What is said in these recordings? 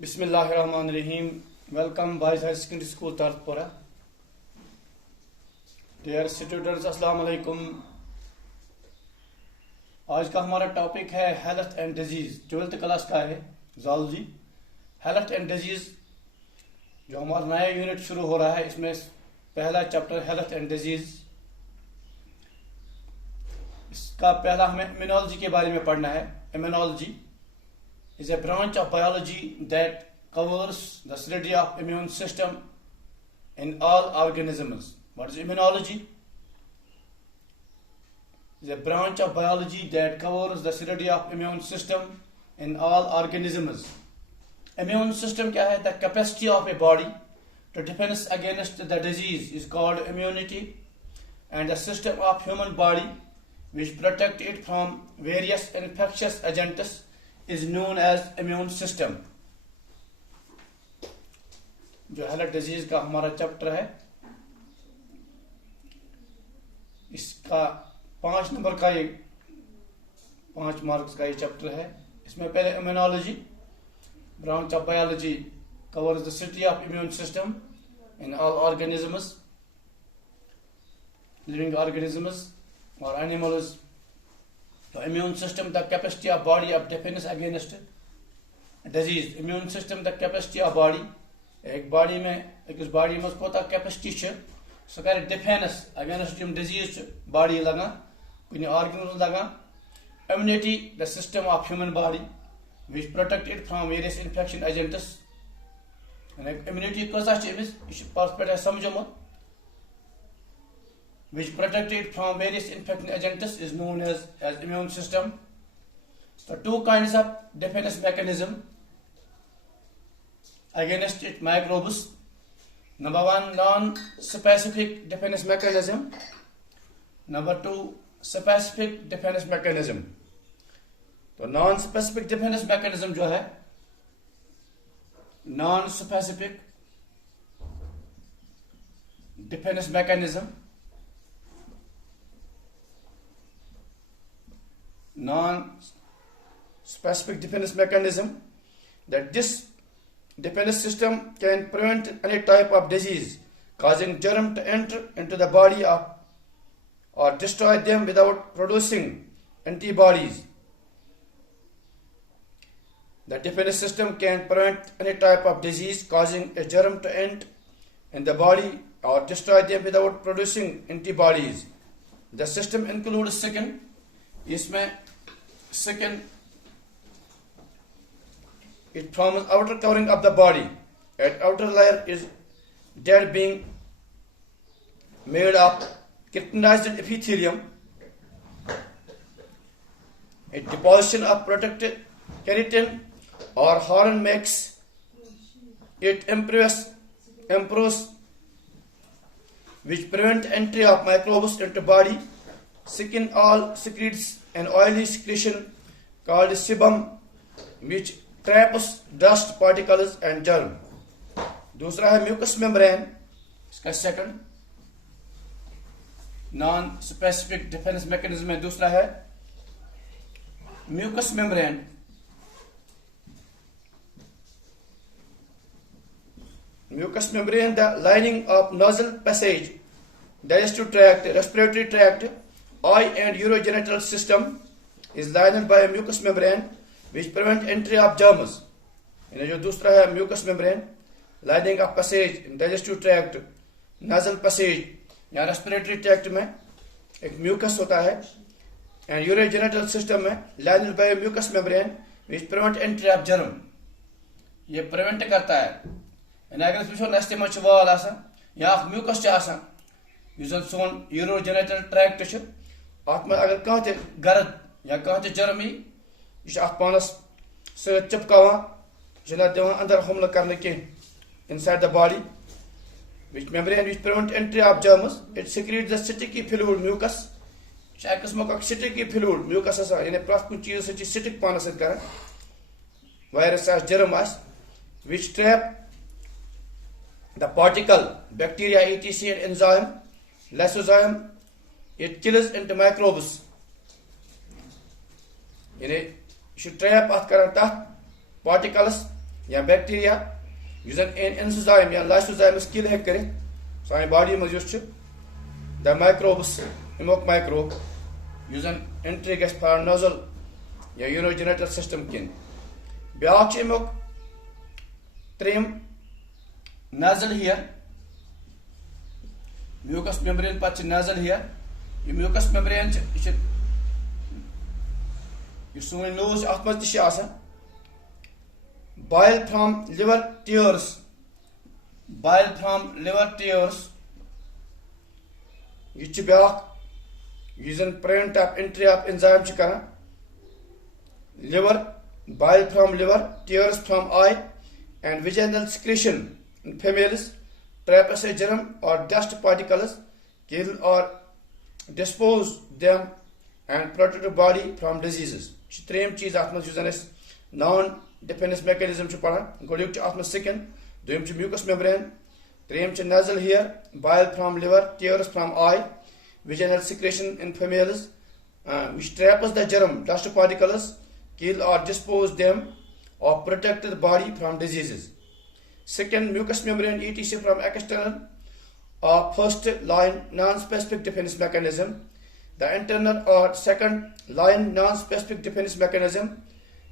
बिस्मिल्लाहिर्रहमानिर्रहीम। Welcome boys higher secondary school Tarathpora. Dear students, अस्सलाम वालेकुम। आज का हमारा टॉपिक है health and disease. 12th class का है ज़ूलॉजी। हेल्थ एंड डिजीज जो हमारा नया यूनिट शुरू हो रहा है, इसमें पहला चैप्टर हेल्थ एंड डिजीज। इसका पहला हमें इम्यूनोलॉजी के बारे में पढ़ना है। Immunology is a branch of biology that covers the study of immune system in all organisms. What is immunology? Is a branch of biology that covers the study of immune system in all organisms. Immune system क्या है? The capacity of a body to defend against the disease is called immunity, and the system of human body which protect it from various infectious agents is known as immune system. जो health disease का हमारा chapter है, इसका 5 number का ये 5 marks का ये chapter है। इसमें पहले immunology, branch of biology covers the study of immune system in all organisms, living organisms और एनिमल्स। तो immune system the capacity of body of defence against disease. Immune system the capacity of body, एक body में एक body में कोता capacity सह कर defence against disease body लगा कुछ ऑर्गन लगा। Immunity the system of human body which protect it from various infection agents. Immunity कस पे समझोमुत, which protect it from various infection agents is known as immune system. So two kinds of defense mechanism against it microbes. Number 1, non-specific defense mechanism. Number 2, specific defense mechanism. तो non-specific defense mechanism जो है, non-specific defense mechanism, non-specific defense mechanism, that this defense system can prevent any type of disease causing germ to enter into the body or destroy them without producing antibodies. The defense system can prevent any type of disease causing a germ to enter in the body or destroy them without producing antibodies. The system includes second, इसमें second, it forms outer covering of the body. At outer layer is dead being made of keratinized epithelium. A deposition of protected keratin or horn makes it impervious, which prevent entry of microbes into body. Skin all secretes an oily secretion called sebum, which traps dust particles and germ. दूसरा है mucus membrane. इसका second non specific defence mechanism में दूसरा है mucus membrane. Mucus membrane, the lining of nasal passage, digestive tract, respiratory tract, eye and urogenital system is lined by a mucous membrane which prevent entry of germs. यानी जो दूसरा है mucous membrane, lining of passage, digestive tract, nasal passage या respiratory tract में एक mucus होता है, and urogenital system में lined by a mucous membrane which prevent entry of germ. ये prevent करता है। यानी अगर इसमें नस्ते में चवाल आसा या mucus आसा, युजन सोन urogenital tract च अत में अगर कह गर्द या कह जर्म यह पानस चिपकान दिवान अंदर हमल कर inside the body which membrane which prevent entry of germs. It secrete the sticky fluid mucus. एक किस्म स्टिकी फ्लूइड म्यूकस यानी प्रत कुछ चीज स्टिक पानस कर virus germ which trap the particle bacteria etc and enzyme lysozyme. It kills into microbes. यानी trap अत कर particles या बैक्टीरिया यूजन एंजाइम या लाइसोजाइमस किल हेक कर सानी बॉडी मज द माइक्रोब्स अमुक माइक्रोब यूजन एंट्री गस फॉर नोजल या यूरोजेनेटल सिस्टम किन ब्याक अमुक त्रेम नाजल हियर म्यूकस मेम्ब्रेन पे नाजल हियर यह म्यूकस मेम्ब्रेन सोन नोज अत मज बाइल फ्रॉम लिवर टीयर्स यह ब्याक यह prevent of entry of enzyme कर liver bile from liver tears from eye and vaginal secretion in females trap as a germ or dust particles, kill or dispose them and protect the body from diseases. Three चीज अत मज non defence mechanism पढ़ान गोडुक अत सिकन दोम mucus membrane त्रेम nasal hair bile from liver tears from eye vaginal secretion in females which traps the germ dust particles, kill or dispose them or protect the body from diseases. Second, mucous membrane etc. from external or first line non-specific defense mechanism. The internal or second line non-specific defense mechanism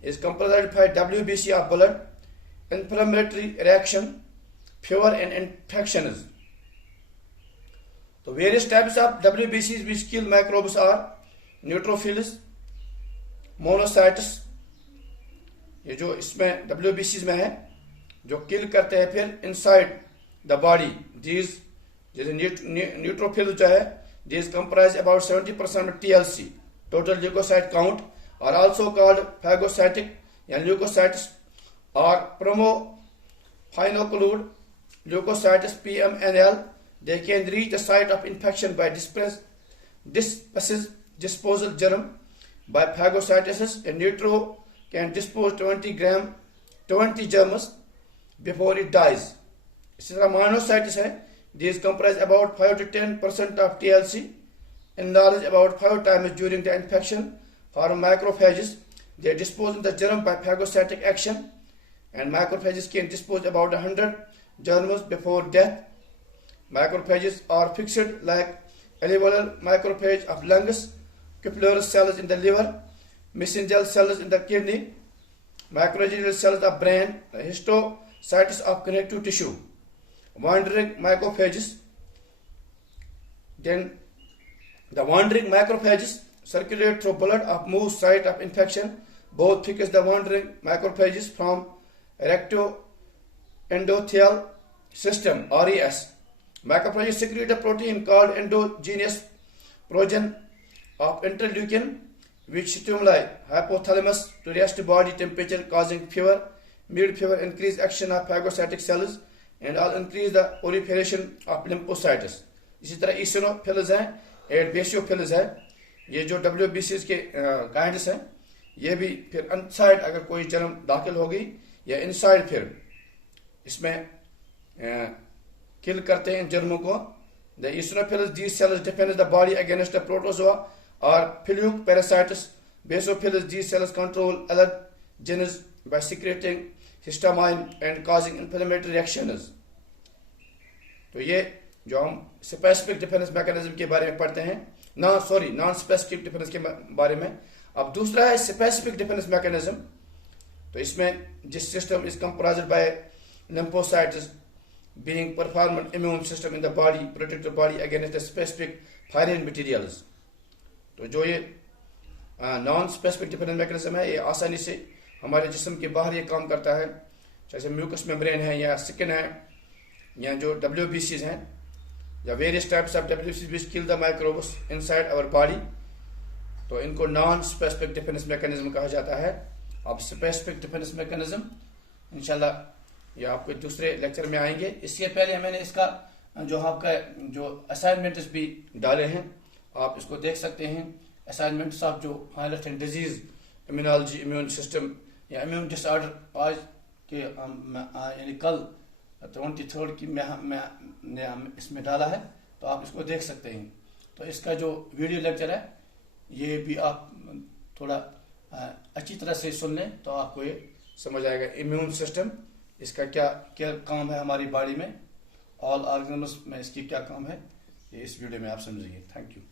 is comprised by WBC of blood, inflammatory reaction, fever and infections. So various types of WBCs which kill microbes are neutrophils, monocytes, ये जो इसमें WBCs में है जो किल करते हैं फिर inside the body these जैसे न्यूट्रोफिल जो है these comprise about 70% of TLC total leukocyte count are also called phagocytic and leukocytes or promophyloclude leukocytes PMNL. They can reach the site of infection by disposal germ by phagocytosis. A neutro can dispose 20 germs before it dies. इसी तरह monocytes है these comprise about 5 to 10% of TLC enlarge about 5 times during the infection. For macrophages, they dispose the germ by phagocytic action and macrophages can dispose about 100 germs before death. Macrophages are fixed like alveolar macrophage of lungs, capillary cells in the liver, mesangial cells in the kidney, macroglial cells of brain, histiocytes of connective tissue, wandering macrophages. Then the wandering macrophages circulate through blood of move site of infection. Both fix the wandering macrophages from rectoendothelial system RES. Macrophages secrete a protein called endogenous progen of interleukin which stimuli hypothalamus to raise body temperature causing fever. Mid fever increase action of phagocytic cells and all increase the proliferation of lymphocytes. इसी तरह eosinophils है और basophils है ये जो WBCs के kinds हैं ये भी फिर अनसाइड अगर कोई जर्म दाखिल होगी या इनसाइड फिर इसमें किल करते हैं जर्मों को. The eosinophils these cells defend the body against the protozoa or fluke parasites. Basophils these cells control allergens by secreting histamine and causing inflammatory reactions. तो ये जो हम स्पेसिफिक डिफेंस मैकेनिज्म के बारे में पढ़ते हैं नॉन स्पेसिफिक डिफेंस के बारे में. अब दूसरा है स्पेसिफिक डिफेंस मैकेनिज्म. तो इसमें जिस system is comprised by lymphocytes being performed immune system in the body protect the body against the specific foreign materials. तो जो ये नॉन स्पेसिफिक डिफेंस मैकेनिज्म है ये आसानी से हमारे जिस्म के बाहर ये काम करता है. जैसे म्यूकस मेम्ब्रेन है या स्किन है या जो WBCs हैं या various types of WBCs which kill the microbes inside our body. तो इनको नॉन स्पेसिफिक डिफेंस मैकेनिज्म कहा जाता है. अब स्पेसिफिक डिफेंस मैकेनिज्म इंशाल्लाह ये आपको दूसरे लेक्चर में आएंगे. इसके पहले मैंने इसका जो आपका जो असाइनमेंट्स भी डाले हैं आप इसको देख सकते हैं. असाइनमेंट्स ऑफ जो hilar and disease immunology immune system या इम्यून डिसऑर्डर आज के यानी कल 23 की मैं इसमें डाला है तो आप इसको देख सकते हैं. तो इसका जो वीडियो लेक्चर है ये भी आप थोड़ा अच्छी तरह से सुन लें तो आपको ये समझ आएगा। इम्यून सिस्टम, इसका क्या क्या काम है हमारी बॉडी में, ऑल ऑर्गन्स में इसकी क्या काम है, ये इस वीडियो में आप समझेंगे। Thank you.